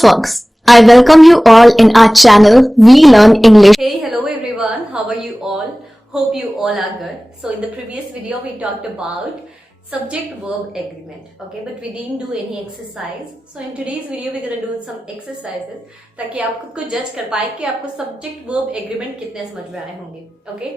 folks. I welcome you all in our channel, We Learn English. Hey, hello everyone. How are you all? Hope you all are good. So in the previous video, we talked about subject-verb agreement. Okay, but we didn't do any exercise. So in today's video, we're gonna do some exercises ताकि आप खुद को जज कर पाए कि आपको subject-verb agreement कितने समझ में आए होंगे. Okay,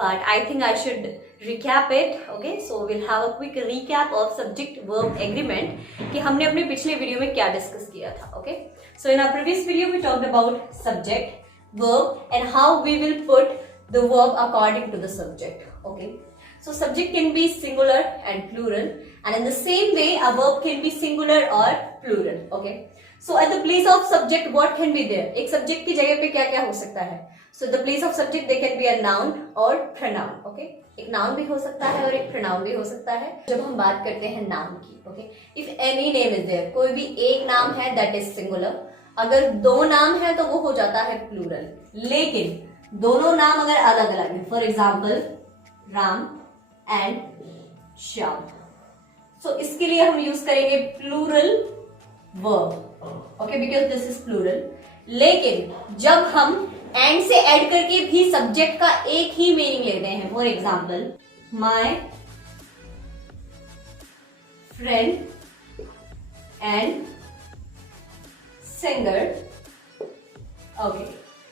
but I think I should recap it. Okay, so we'll have a quick recap of subject-verb agreement कि हमने अपने पिछले वीडियो में क्या डिस्कस किया था. Okay, so in our previous video, we talked about subject, verb, and how we will put the verb according to the subject. Okay, so subject can be singular and plural, and in the same way a verb can be singular or plural. Okay, so at the place of subject what can be there? एक subject की जगह पे क्या क्या हो सकता है? So the place of subject they can be a noun or pronoun. Okay, एक noun भी हो सकता है और एक pronoun भी हो सकता है. जब हम बात करते हैं noun की, okay, if any name is there, कोई भी एक नाम है that is singular. अगर दो नाम है तो वो हो जाता है प्लूरल. लेकिन दोनों नाम अगर अलग अलग है, for example Ram and Shyam, so इसके लिए हम यूज करेंगे plural verb. Okay, because this is plural. लेकिन जब हम एंड से ऐड करके भी सब्जेक्ट का एक ही मीनिंग लेते हैं, for example my friend and singer. Okay,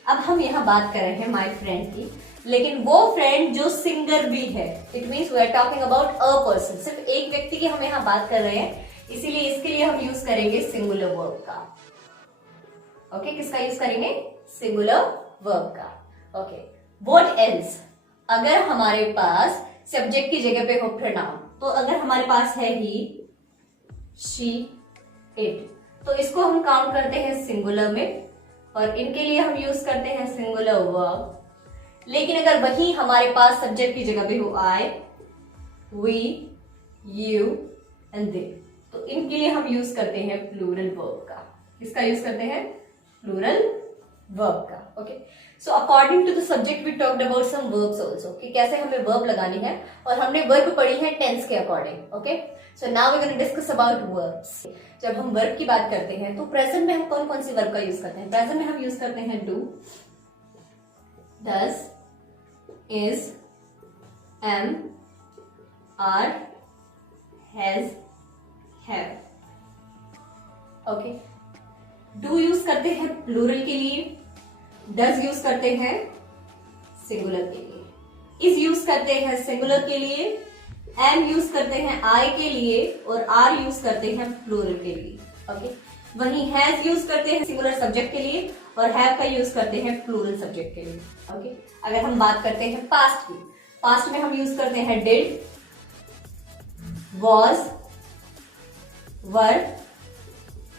अब हम यहां बात कर रहे हैं माई फ्रेंड की, लेकिन वो फ्रेंड जो सिंगर भी है. It means we are talking about a person. सिर्फ एक व्यक्ति की हम यहां बात कर रहे हैं, इसीलिए इसके लिए हम यूज करेंगे सिंगुलर वर्ब का. ओके, किसका यूज करेंगे? सिंगुलर वर्ब का. Okay, what else? अगर हमारे पास सब्जेक्ट की जगह पे हो प्रोनाउन, तो अगर हमारे पास है ही, शी, इट, तो इसको हम काउंट करते हैं सिंगुलर में, और इनके लिए हम यूज करते हैं सिंगुलर वर्ब. लेकिन अगर वही हमारे पास सब्जेक्ट की जगह पे हो आई, वी, यू एंड दे, तो इनके लिए हम यूज करते हैं प्लूरल वर्ब का. किसका यूज करते हैं? प्लूरल वर्ब का. Okay, so according to the subject we talked about some verbs also, कि कैसे हमें वर्ब लगानी है, और हमने वर्ब पढ़ी है टेंस के according. Okay, so now we gonna discuss about verbs. जब हम वर्ब की बात करते हैं तो प्रेजेंट में हम कौन कौन सी वर्ब का यूज करते हैं? प्रेजेंट में हम यूज करते हैं do, does, is, am, are, has, have. Okay, do use करते हैं प्लूरल के लिए, डज यूज करते हैं सिंगुलर के लिए, इज यूज करते हैं सिंगुलर के लिए, एम यूज करते हैं आई के लिए, और आर यूज करते हैं प्लूरल के लिए. ओके, वहीं हैज यूज करते हैं सिंगुलर सब्जेक्ट के लिए, और हैव का यूज करते हैं प्लूरल सब्जेक्ट के लिए. ओके, अगर हम बात करते हैं पास्ट की, पास्ट में हम यूज करते हैं did, was, were,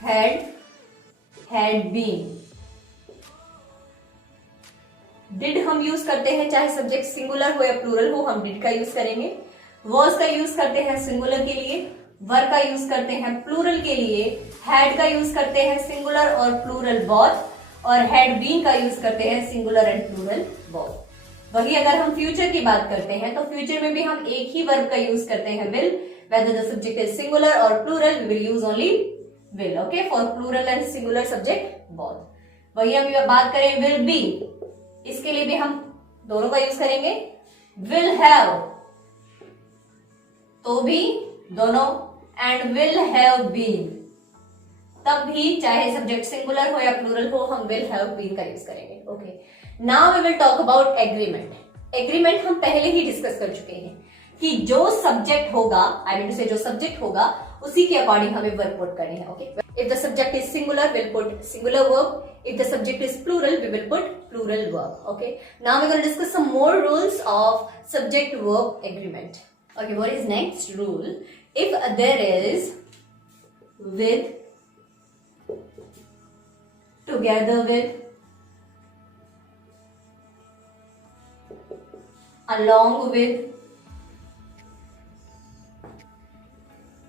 had been. Did हम यूज करते हैं चाहे सब्जेक्ट सिंगुलर हो या प्लूरल हो, हम डिड का यूज करेंगे. वॉज का यूज करते हैं सिंगुलर के लिए, वर का यूज करते हैं प्लूरल के लिए, हैड का यूज करते हैं सिंगुलर और प्लूरल बोथ, और हैड बीन का यूज करते हैं सिंगुलर एंड प्लूरल बोथ. वही अगर हम फ्यूचर की बात करते हैं तो फ्यूचर में भी हम एक ही वर्ब का यूज करते हैं, will. Whether the subject is singular और plural, we will use only will. Okay, for plural and singular subject both. वही हम बात करें विल बी, इसके लिए भी हम दोनों का यूज करेंगे. विल हैव, तो भी दोनों, एंड विल हैव बीन, तब भी चाहे सब्जेक्ट सिंगुलर हो या प्लूरल हो, हम विल हैव बीन का यूज करेंगे. Okay, now we will talk about agreement. Agreement हम पहले ही डिस्कस कर चुके हैं कि जो सब्जेक्ट होगा, आई मीन टू से जो सब्जेक्ट होगा उसी के अकॉर्डिंग हमें वर्ब पुट करनी है. Okay, if the subject is singular will put singular verb, if the subject is plural we will put plural verb. Okay, now we're going to discuss some more rules of subject verb agreement. Okay, what is next rule? If there is with, together with, along with,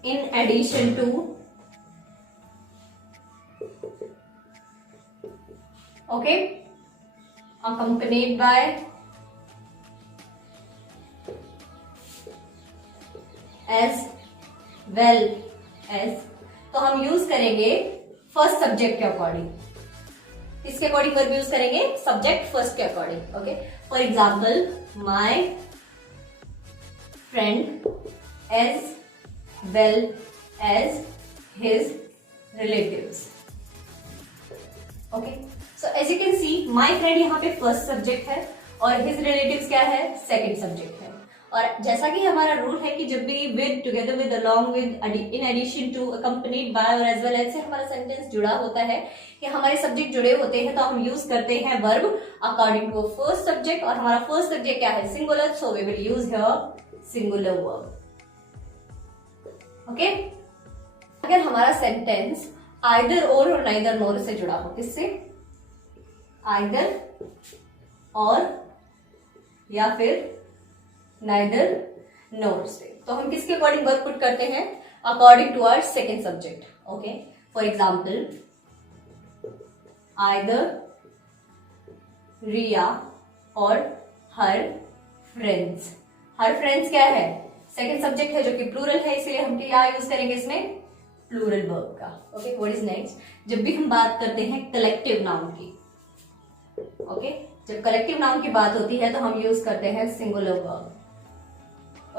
in addition to, okay, accompanied by, as well as, तो हम use करेंगे first subject के according. किसके according verb use करेंगे? Subject first के according. Okay, for example, my friend as well as his relatives. Okay, so as you can see my friend यहाँ पे first subject है और हिज रिलेटिव्स क्या है? सेकेंड सब्जेक्ट है। और जैसा कि हमारा रूल है कि जब भी with, together with, along with, in addition to, accompanied by और एज वेल एज से हमारा सेंटेंस जुड़ा होता है, कि हमारे सब्जेक्ट जुड़े होते हैं, तो हम यूज करते हैं verb according to first subject. और हमारा फर्स्ट सब्जेक्ट क्या है? Singular, so we will use here singular verb. Okay, अगर हमारा सेंटेंस आइदर और नाइदर नोर से जुड़ा हो, किससे? आइदर और या फिर नाइदर नोर से, तो हम किसके अकॉर्डिंग वर्ब पुट करते हैं? According to our second subject. Okay, for example, either Riya और हर फ्रेंड्स। हर फ्रेंड्स क्या है? सेकेंड सब्जेक्ट है जो कि प्लूरल है, इसीलिए हम क्या यूज करेंगे इसमें? प्लूरल वर्ब का। Okay, what is next? जब भी हम बात करते हैं कलेक्टिव नाउन की, ओके, जब कलेक्टिव नाउन की बात होती है तो हम यूज करते हैं सिंगुलर वर्ब।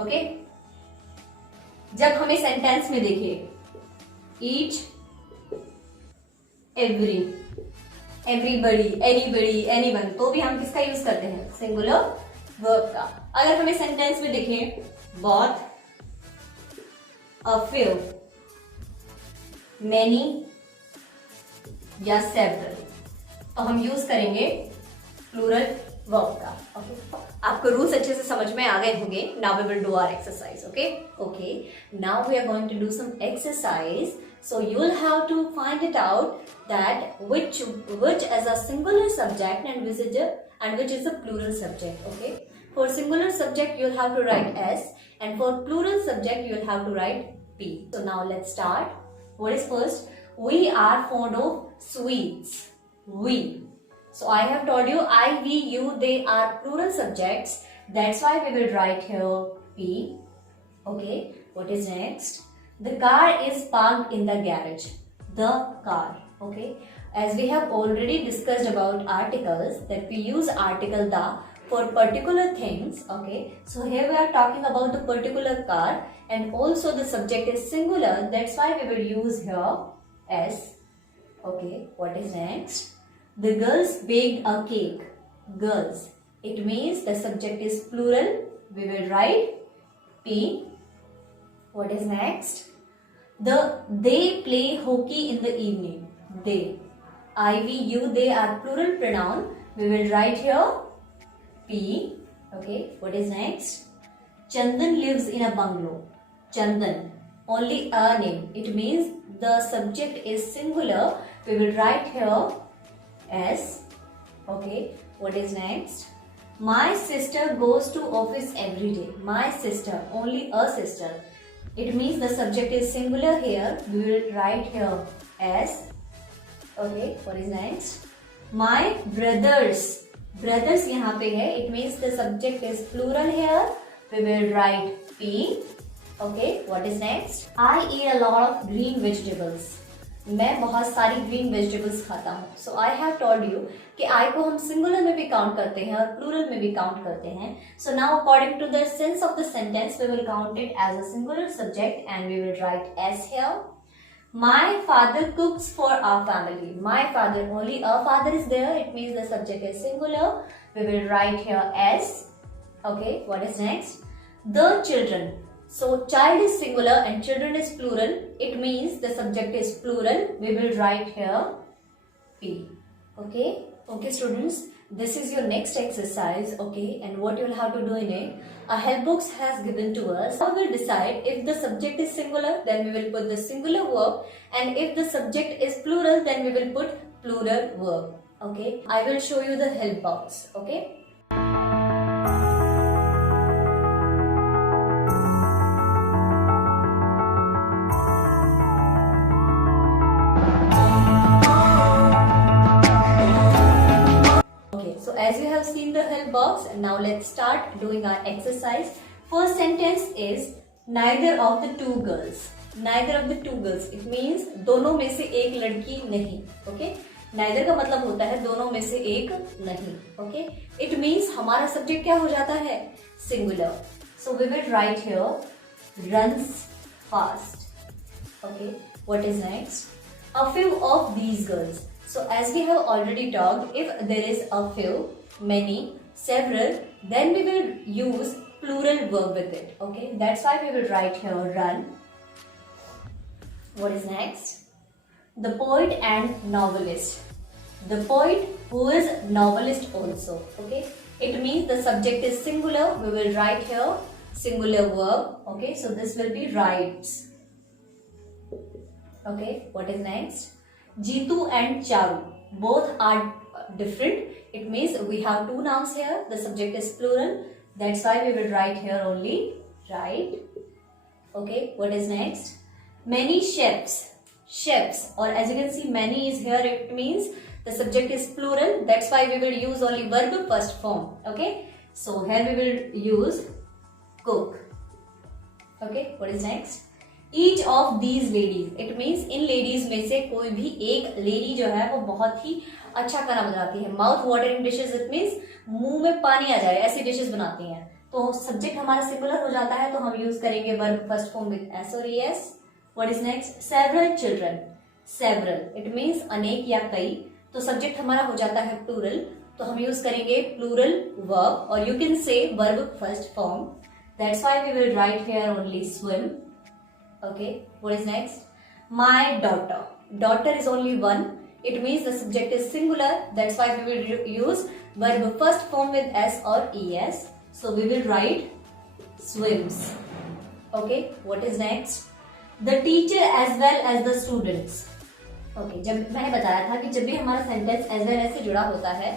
ओके, जब हमें सेंटेंस में देखिए each, every, everybody, anybody, anyone, तो भी हम किसका यूज करते हैं? सिंगुलर वर्ब का। अगर हमें सेंटेंस में देखें बोथ, अ फ्यू, मेनी या सेवरल, तो हम यूज करेंगे प्लूरल वर्ब का। ओके, आपको रूल्स अच्छे से समझ में आ गए होंगे। Now we will do our exercise. Okay, now we are going to do some exercise, so you will have to find it out that which is a singular subject and which is a plural subject. Okay, for singular subject you'll have to write S, and for plural subject you'll have to write P. So now let's start. What is first? We are fond of sweets. We. So I have told you I, we, you, they are plural subjects. That's why we will write here P. Okay, what is next? The car is parked in the garage. The car. Okay, as we have already discussed about articles, that we use article the for particular things. Okay, so here we are talking about the particular car, and also the subject is singular. That's why we will use here S. Okay, what is next? The girls baked a cake. Girls. It means the subject is plural. We will write P. What is next? They play hockey in the evening. They. I, we, you, they are plural pronoun. We will write here P. Okay. What is next? Chandan lives in a bungalow. Chandan. Only a name. It means the subject is singular. We will write here S. Okay, what is next? My sister goes to office every day. My sister, only a sister. It means the subject is singular here. We will write here S. Okay, what is next? My brothers. Brothers यहाँ पे है. It means the subject is plural here. We will write P. Okay, what is next? I eat a lot of green vegetables. मैं बहुत सारी green vegetables खाता हूँ। सो I have told you कि आई को हम सिंगुलर में भी काउंट करते हैं और प्लूरल में भी काउंट करते हैं। So now according to the sense of the sentence we will count it as a singular subject and we will write S here. My father cooks for our family. My father, only a father is there, it means the subject is singular. We will write here S. Okay, what is next? The children. So child is singular and children is plural. It means the subject is plural. We will write here P. Okay. Okay students, this is your next exercise. Okay, and what you will have to do in it, a help box has given to us. Now we will decide if the subject is singular, then we will put the singular verb, and if the subject is plural, then we will put plural verb. Okay, I will show you the help box. Okay. As you have seen the help box, now let's start doing our exercise. First sentence is neither of the two girls. neither of the two girls, it means दोनों में से एक लड़की नहीं. Okay, neither का मतलब होता है दोनों में से एक नहीं. Okay, it means हमारा सब्जेक्ट क्या हो जाता है, singular. So we will write here runs fast. Okay, what is next? A few of these girls. So as we have already talked, if there is a few, many, several, then we will use plural verb with it. Okay, that's why we will write here run. What is next? The poet and novelist. The poet who is novelist also. Okay, it means the subject is singular. We will write here singular verb. Okay, so this will be writes. Okay, what is next? Jitu and Charu. Both are different. It means we have two nouns here. The subject is plural. That's why we will write here only right. Okay, what is next? Many chefs. Chefs, or as you can see, many is here. It means the subject is plural. That's why we will use only verb first form. Okay, so here we will use cook. Okay, what is next? Each of these ladies. It means in ladies में से कोई भी एक lady जो है वो बहुत ही अच्छा खाना बनाती है. Mouth watering dishes, it means मुंह में पानी आ जाए ऐसी dishes बनाती हैं. तो सब्जेक्ट हमारा सिंगुलर हो जाता है तो हम यूज करेंगे verb first form with s और es. What is next? Several children. Several it means अनेक या कई. तो सब्जेक्ट हमारा हो जाता है प्लूरल तो हम यूज करेंगे प्लूरल वर्ब और you can say verb first form. That's why we will write here only swim. Okay, what is next? My daughter. Daughter is only one. It means the subject is singular. That's why we will use verb first form with s or es. So we will write swims. Okay, what is next? The teacher as well as the students. Okay, जब मैंने बताया था कि जब भी हमारा sentence as well as से जुड़ा होता है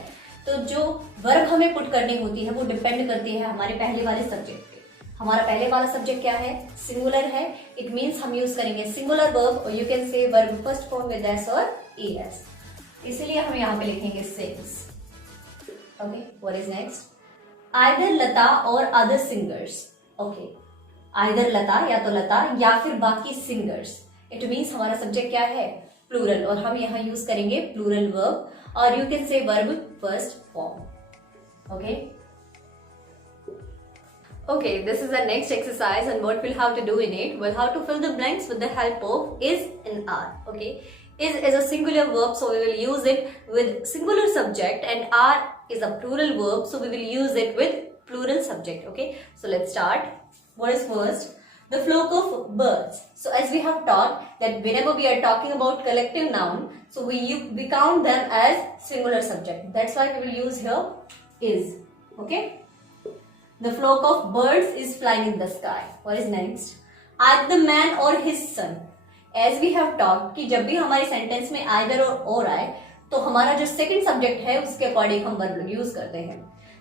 तो जो वर्ब हमें पुट करनी होती है वो डिपेंड करती है हमारे पहले वाले सब्जेक्ट. हमारा पहले वाला सब्जेक्ट क्या है? सिंगुलर है. इट मीन्स हम यूज करेंगे सिंगुलर वर्ब और you can say verb first form with s और एस. इसलिए हम यहाँ पे लिखेंगे sings. Okay, what is next? Either Lata और other singers. Okay, either Lata या तो लता या फिर बाकी सिंगर्स. इट मीन्स हमारा सब्जेक्ट क्या है? प्लूरल और हम यहाँ यूज करेंगे प्लूरल वर्ब और you can say verb first form. Okay. Okay, this is the next exercise and what we'll have to do in it, we'll have to fill the blanks with the help of is and are. Okay, is a singular verb so we will use it with singular subject and are is a plural verb so we will use it with plural subject. Okay, so let's start. What is first? The flock of birds. So as we have taught that whenever we are talking about collective noun, so we count them as singular subject. That's why we will use here is. Okay. The flock of birds is flying in the sky. What is next? Either the man or his son. As we have taught कि जब भी हमारे sentence में either और आए तो हमारा जो सेकंड सब्जेक्ट है उसके अकॉर्डिंग हम वर्ब यूज करते हैं.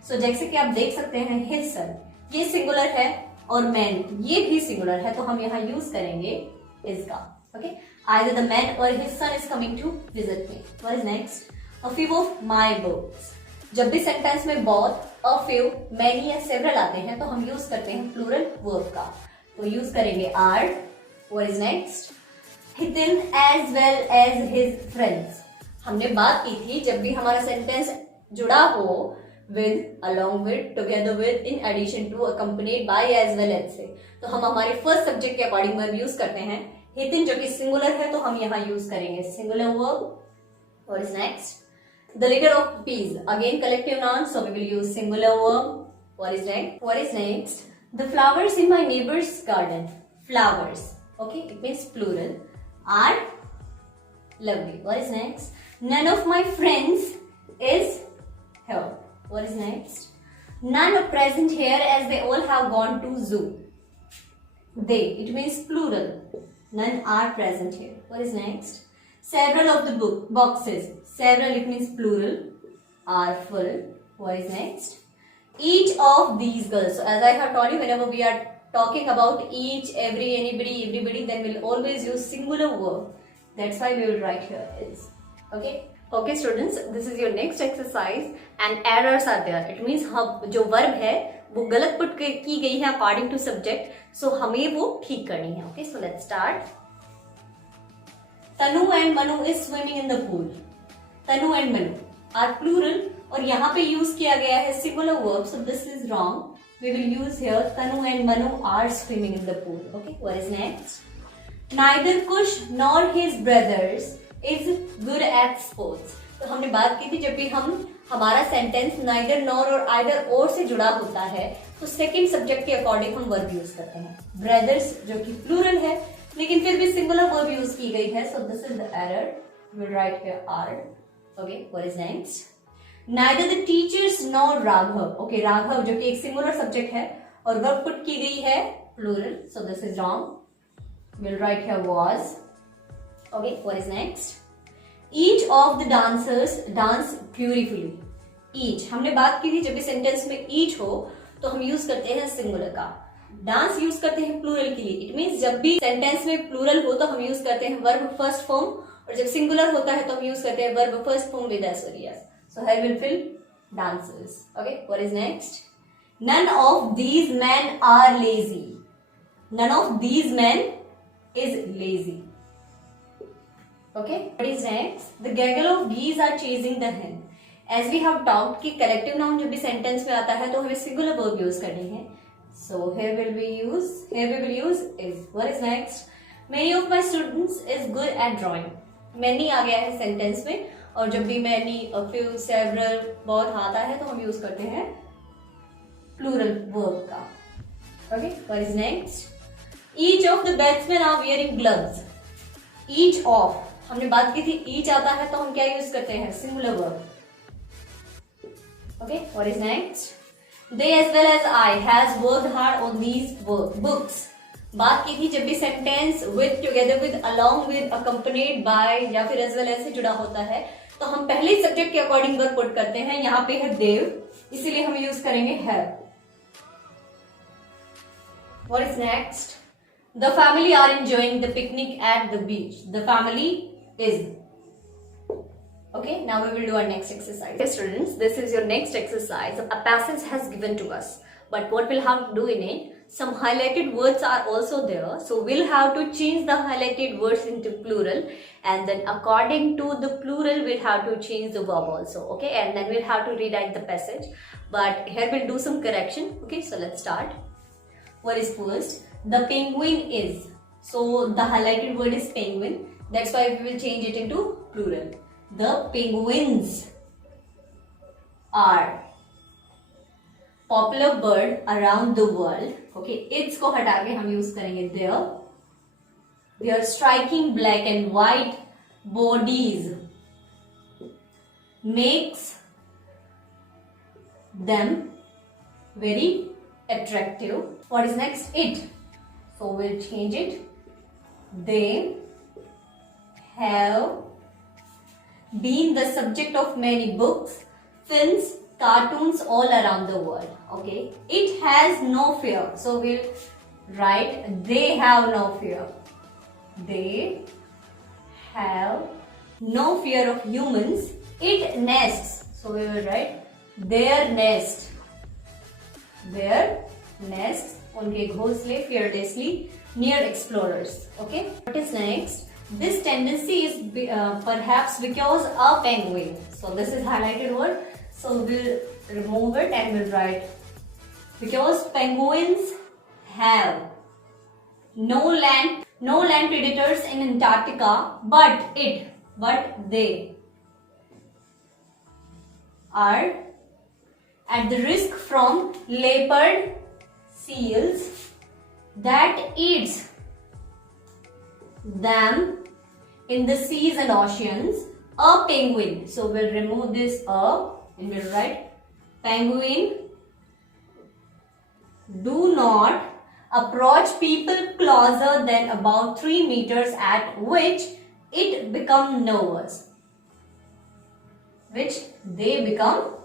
सो जैसे कि आप देख सकते हैं his son ये सिंगुलर है और man ये भी सिंगुलर है तो हम यहाँ यूज करेंगे is का. Okay? Either the man or his son is coming to visit me. What is next? A few of my books. जब भी सेंटेंस में बहुत, a few, many या several आते हैं तो हम यूज करते हैं प्लूरल वर्ब का. तो यूज करेंगे are. What is next? Hitin as well as his friends. हमने बात की थी जब भी हमारा सेंटेंस जुड़ा हो with, along with, together with, in addition to, accompanied by, as well as से तो हम हमारे फर्स्ट सब्जेक्ट के अकॉर्डिंग वर्ब यूज करते हैं. हितिन जो कि सिंगुलर है तो हम यहाँ यूज करेंगे singular verb. What is next? The litter of peas. Again collective noun, so we will use singular verb. What is next? What is next? The flowers in my neighbor's garden. Flowers. Okay, it means plural. Are lovely. What is next? None of my friends is here. What is next? None are present here as they all have gone to zoo. They. It means plural. None are present here. What is next? Several of the boxes. Several it means plural. Are full. What is next? Each of these girls. So as I have told you, whenever we are talking about each, every, anybody, everybody, then we'll always use singular verb. That's why we will write here is. Okay. Okay students, this is your next exercise and errors are there. It means हम जो verb है वो गलत put की गई है according to subject, so हमें वो ठीक करनी है. Okay, so let's start. Tanu and Manu is swimming in the pool. Tanu and Manu are plural और यहाँ पे use किया गया है singular verb, so this is wrong. We will use here Tanu and Manu are swimming in the pool. Okay, what is next? Neither Kush nor his brothers is good at sports. तो हमने बात की थी जब भी हमारा sentence neither nor और either or से जुड़ा होता है तो सेकंड सब्जेक्ट के अकॉर्डिंग हम वर्ब यूज करते हैं. ब्रदर्स जो कि प्लूरल है लेकिन फिर भी सिंगुलर वर्ब यूज की गई है, so this is the error. Will write here are. Okay, what is next? Neither the teachers nor Raghav. Okay, Raghav जो कि एक सिंगुलर सब्जेक्ट है और वर्ब पुट की गई है plural, so this is wrong. We'll write here was. Okay, what is next? Each of the dancers dance beautifully. Each हमने बात की थी जब भी सेंटेंस में each हो तो हम यूज करते हैं सिंगुलर का. डांस यूज करते हैं प्लूरल के लिए. इट मीन्स जब भी सेंटेंस में प्लूरल हो तो हम यूज करते हैं वर्ब फर्स्ट फॉर्म और जब सिंगुलर होता है तो हम यूज करते हैं verb first form with s और S. So here will fill dancers. Okay, what is next? None of these men are lazy. None of these men is lazy. Okay, what is next? The gaggle of geese are chasing the hen. As we have talked कि collective noun जब भी sentence में आता है तो हमें singular verb use करनी है. So here we will use is. What is next? Many of my students is good at drawing. Many आ गया है sentence में और जब भी many, a few, several, बहुत आता है तो हम यूज करते हैं प्लूरल वर्ब का. Okay, what is next? Each of the batsmen are wearing gloves. Each of हमने बात की थी each आता है तो हम क्या यूज करते हैं singular verb. Okay, what is next? They as well as I has worked hard on these books. बात की थी जब भी sentence with, together with, along with, accompanied by या फिर एज वेल एज से जुड़ा होता है तो हम पहले ही सब्जेक्ट के अकॉर्डिंग वर्ब पुट करते हैं. यहाँ पे है देव, इसीलिए हम यूज करेंगे have. What is next? The family are enjoying the picnic at the beach. The family is. Okay, now we will do our next exercise. Okay, students, this is your next exercise. A passage has given to us, but what we'll have to do in it? Some highlighted words are also there, so we'll have to change the highlighted words into plural, and then according to the plural we'll have to change the verb also. Okay, and then we'll have to rewrite the passage, but here we'll do some correction. Okay, so let's start. What is first? The penguin is. So the highlighted word is penguin, that's why we will change it into plural. The penguins are popular bird around the world. Okay, it's को हटा के हम use करेंगे their. Their striking black and white bodies makes them very attractive. What is next? It. So we'll change it. They have been the subject of many books, films, cartoons all around the world. Okay, it has no fear, so we'll write they have no fear. They have no fear of humans. It nests, so we will write their nest. Their nests, उनके घोंसले fearlessly near explorers. Okay, what is next? This tendency is perhaps because a penguin. So this is highlighted word. So we'll remove it and we'll write because penguins have no land predators in Antarctica, but they are at the risk from leopard seals that eats them in the seas and oceans. A penguin. So we'll remove this a and we'll write penguin do not approach people closer than about 3 meters, at which it become nervous. Which they become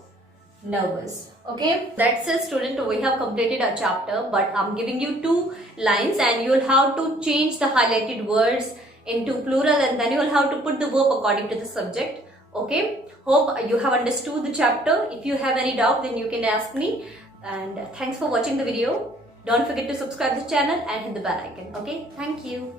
nervous. Okay, that's it student. We have completed our chapter, but I'm giving you 2 lines and you'll have to change the highlighted words into plural and then you will have to put the verb according to the subject. Okay, hope you have understood the chapter. If you have any doubt, then you can ask me. And thanks for watching the video. Don't forget to subscribe to the channel and hit the bell icon. Okay, thank you.